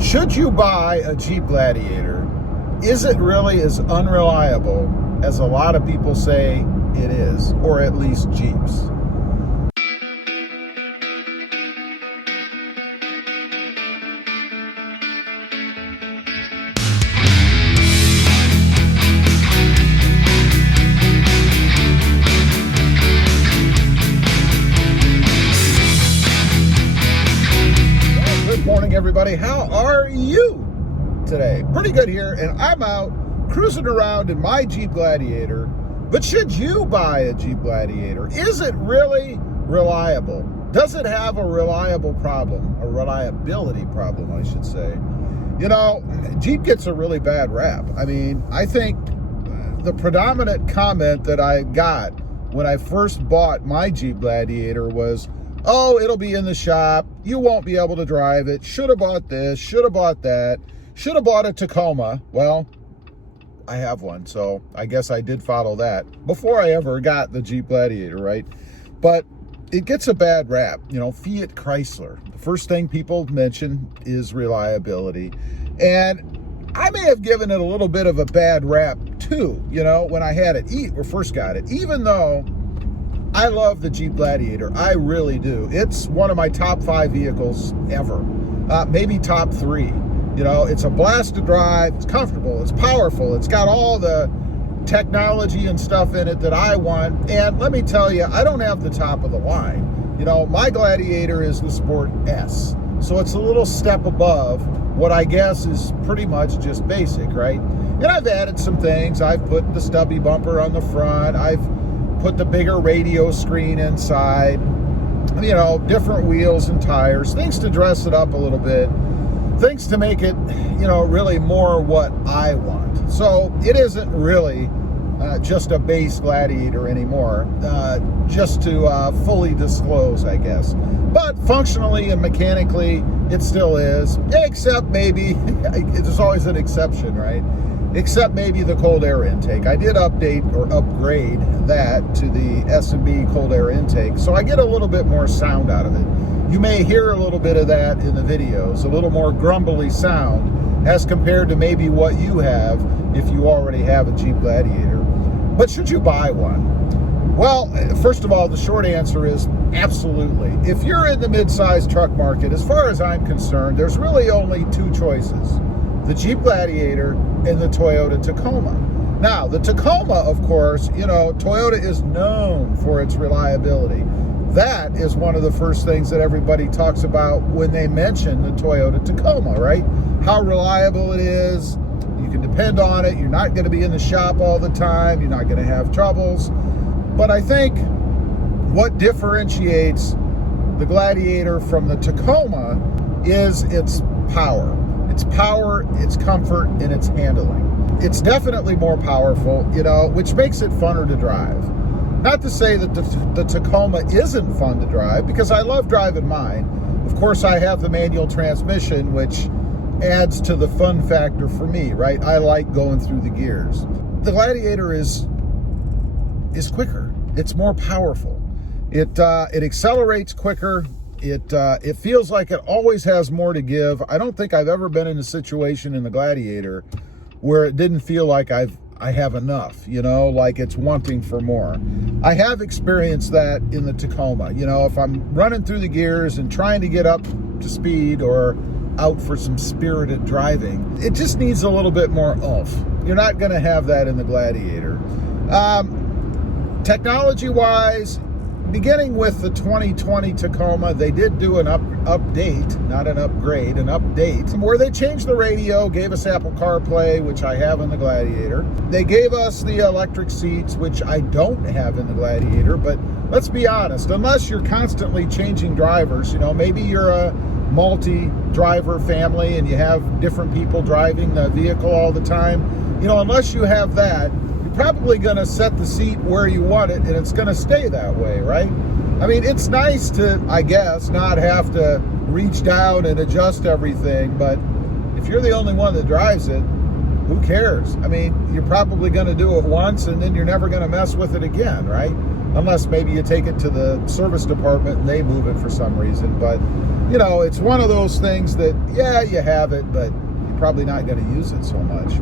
Should you buy a Jeep Gladiator? Is it really as unreliable as a lot of people say it is, or at least Jeeps? Everybody, how are you today? Pretty good here, and I'm out cruising around in my Jeep Gladiator. But should you buy a Jeep Gladiator? Is it really reliable? Does it have a reliability problem, I should say? You know, Jeep gets a really bad rap. I mean, I think the predominant comment that I got when I first bought my Jeep Gladiator was, oh, it'll be in the shop. You won't be able to drive it. Should have bought this. Should have bought that. Should have bought a Tacoma. Well, I have one, so I guess I did follow that before I ever got the Jeep Gladiator, right? But it gets a bad rap. You know, Fiat Chrysler. The first thing people mention is reliability. And I may have given it a little bit of a bad rap too, you know, when I had it, or first got it, even though I love the Jeep Gladiator. I really do. It's one of my top 5 vehicles ever. Maybe top 3. You know, it's a blast to drive. It's comfortable. It's powerful. It's got all the technology and stuff in it that I want. And let me tell you, I don't have the top of the line. You know, my Gladiator is the Sport S. So it's a little step above what I guess is pretty much just basic, right? And I've added some things. I've put the stubby bumper on the front. I've put the bigger radio screen inside, you know, different wheels and tires, things to dress it up a little bit, things to make it, you know, really more what I want. So it isn't really just a base Gladiator anymore, just to fully disclose, I guess. But functionally and mechanically, it still is, except maybe, there's always an exception, right? Except maybe the cold air intake. I did update or upgrade that to the S&B cold air intake, so I get a little bit more sound out of it. You may hear a little bit of that in the videos, a little more grumbly sound as compared to maybe what you have if you already have a Jeep Gladiator. But should you buy one? Well, first of all, the short answer is absolutely. If you're in the mid-size truck market, as far as I'm concerned, there's really only 2 choices: the Jeep Gladiator and the Toyota Tacoma. Now, the Tacoma, of course, you know, Toyota is known for its reliability. That is one of the first things that everybody talks about when they mention the Toyota Tacoma, right? How reliable it is. You can depend on it. You're not going to be in the shop all the time. You're not going to have troubles. But I think what differentiates the Gladiator from the Tacoma is its power. Its power, its comfort, and its handling. It's definitely more powerful, you know, which makes it funner to drive. Not to say that the Tacoma isn't fun to drive, because I love driving mine. Of course, I have the manual transmission, which adds to the fun factor for me, right? I like going through the gears. The Gladiator is quicker. It's more powerful. It accelerates quicker. It feels like it always has more to give. I don't think I've ever been in a situation in the Gladiator where it didn't feel like I have enough, you know, like it's wanting for more. I have experienced that in the Tacoma. You know, if I'm running through the gears and trying to get up to speed or out for some spirited driving, it just needs a little bit more oomph. You're not going to have that in the Gladiator. Technology-wise, beginning with the 2020 Tacoma, they did do an update, not an upgrade, an update, where they changed the radio, gave us Apple CarPlay, which I have in the Gladiator. They gave us the electric seats, which I don't have in the Gladiator, but let's be honest, unless you're constantly changing drivers, you know, maybe you're a multi-driver family and you have different people driving the vehicle all the time, you know, unless you have that, probably going to set the seat where you want it, and it's going to stay that way, right? I mean, it's nice to, I guess, not have to reach down and adjust everything, but if you're the only one that drives it, who cares? I mean, you're probably going to do it once, and then you're never going to mess with it again, right? unless maybe you take it to the service department and they move it for some reason. But, you know, it's one of those things that, yeah, you have it, but you're probably not going to use it so much.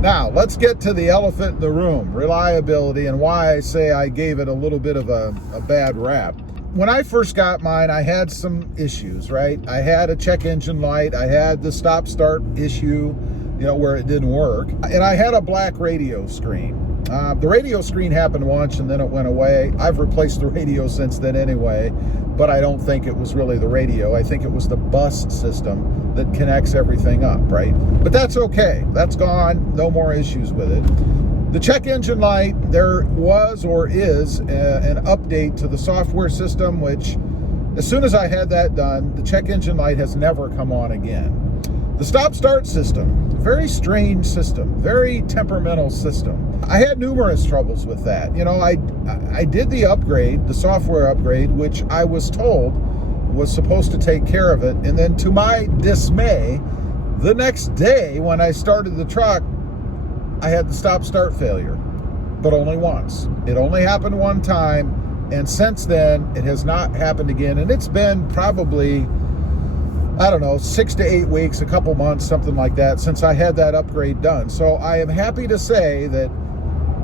Now, let's get to the elephant in the room, reliability, and why I say I gave it a little bit of a bad rap. When I first got mine, I had some issues, right? I had a check engine light. I had the stop-start issue, you know, where it didn't work. And I had a black radio screen. The radio screen happened once and then it went away. I've replaced the radio since then anyway, but I don't think it was really the radio. I think it was the bus system that connects everything up, right? But that's okay. That's gone. No more issues with it. The check engine light, there was or is an update to the software system, which as soon as I had that done, the check engine light has never come on again. The stop-start system, very strange system, very temperamental system. I had numerous troubles with that. You know, I did the upgrade, the software upgrade, which I was told was supposed to take care of it. And then to my dismay, the next day when I started the truck, I had the stop-start failure, but only once. It only happened one time, and since then, it has not happened again. And it's been probably, I don't know, 6 to 8 weeks, a couple months, something like that, since I had that upgrade done. So I am happy to say that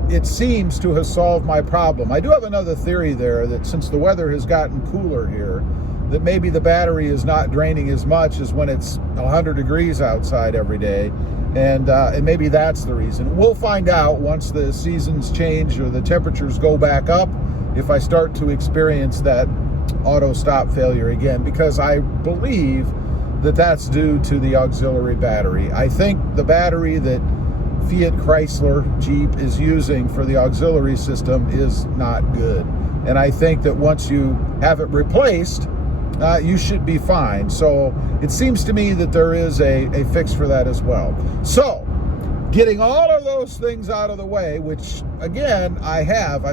it seems to have solved my problem. I do have another theory there, that since the weather has gotten cooler here, that maybe the battery is not draining as much as when it's 100 degrees outside every day. And maybe that's the reason. We'll find out once the seasons change or the temperatures go back up, if I start to experience that auto stop failure again, because I believe that that's due to the auxiliary battery. I think the battery that Fiat Chrysler Jeep is using for the auxiliary system is not good. And I think that once you have it replaced, you should be fine. So it seems to me that there is a fix for that as well. So getting all of those things out of the way, which again, I've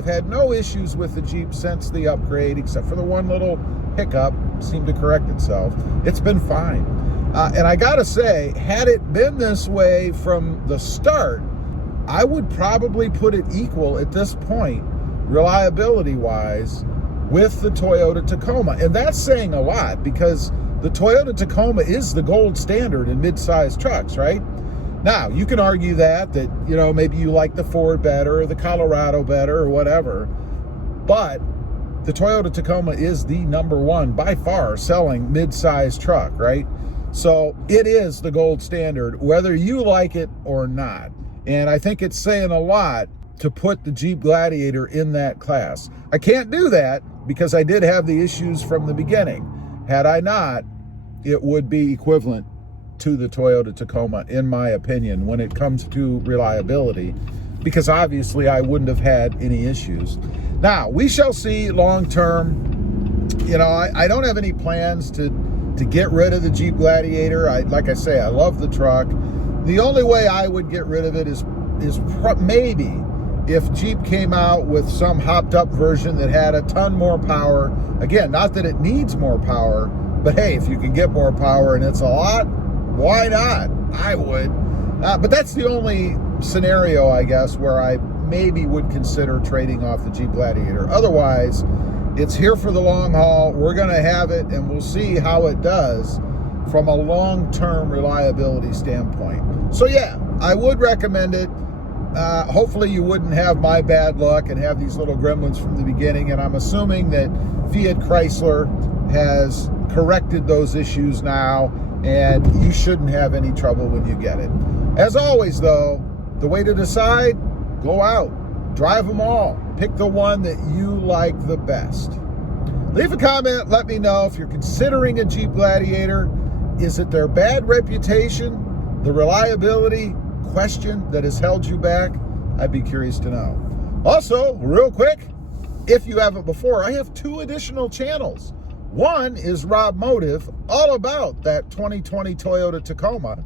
had no issues with the Jeep since the upgrade, except for the one little hiccup seemed to correct itself. It's been fine. And I gotta say, had it been this way from the start, I would probably put it equal at this point, reliability-wise, with the Toyota Tacoma. And that's saying a lot, because the Toyota Tacoma is the gold standard in mid-sized trucks, right? Now, you can argue that, you know, maybe you like the Ford better or the Colorado better or whatever, but the Toyota Tacoma is the #1 by far selling mid-sized truck, right? So it is the gold standard, whether you like it or not. And I think it's saying a lot to put the Jeep Gladiator in that class. I can't do that because I did have the issues from the beginning. Had I not, it would be equivalent to the Toyota Tacoma, in my opinion, when it comes to reliability, because obviously I wouldn't have had any issues. Now, we shall see long-term. You know, I don't have any plans to get rid of the Jeep Gladiator. Like I say, I love the truck. The only way I would get rid of it is maybe if Jeep came out with some hopped up version that had a ton more power. Again, not that it needs more power, but hey, if you can get more power and it's a lot, why not? I would. But that's the only scenario, I guess, where I maybe would consider trading off the Jeep Gladiator. Otherwise, it's here for the long haul. We're going to have it, and we'll see how it does from a long-term reliability standpoint. So yeah, I would recommend it. Hopefully you wouldn't have my bad luck and have these little gremlins from the beginning. And I'm assuming that Fiat Chrysler has corrected those issues now, and you shouldn't have any trouble when you get it. As always, though, the way to decide, go out, drive them all. Pick the one that you like the best. Leave a comment. Let me know if you're considering a Jeep Gladiator. Is it their bad reputation, the reliability question that has held you back? I'd be curious to know. Also, real quick, if you haven't before, I have 2 additional channels. One is Rob Motive, all about that 2020 Toyota Tacoma.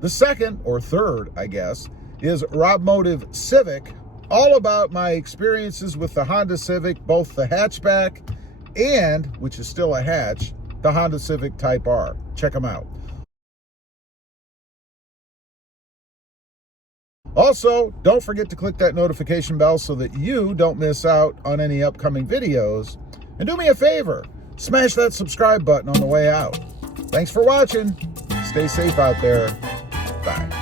The second, or third, I guess, is Rob Motive Civic, all about my experiences with the Honda Civic, both the hatchback and, which is still a hatch, the Honda Civic Type R. Check them out. Also, don't forget to click that notification bell so that you don't miss out on any upcoming videos. And do me a favor, smash that subscribe button on the way out. Thanks for watching. Stay safe out there. Bye.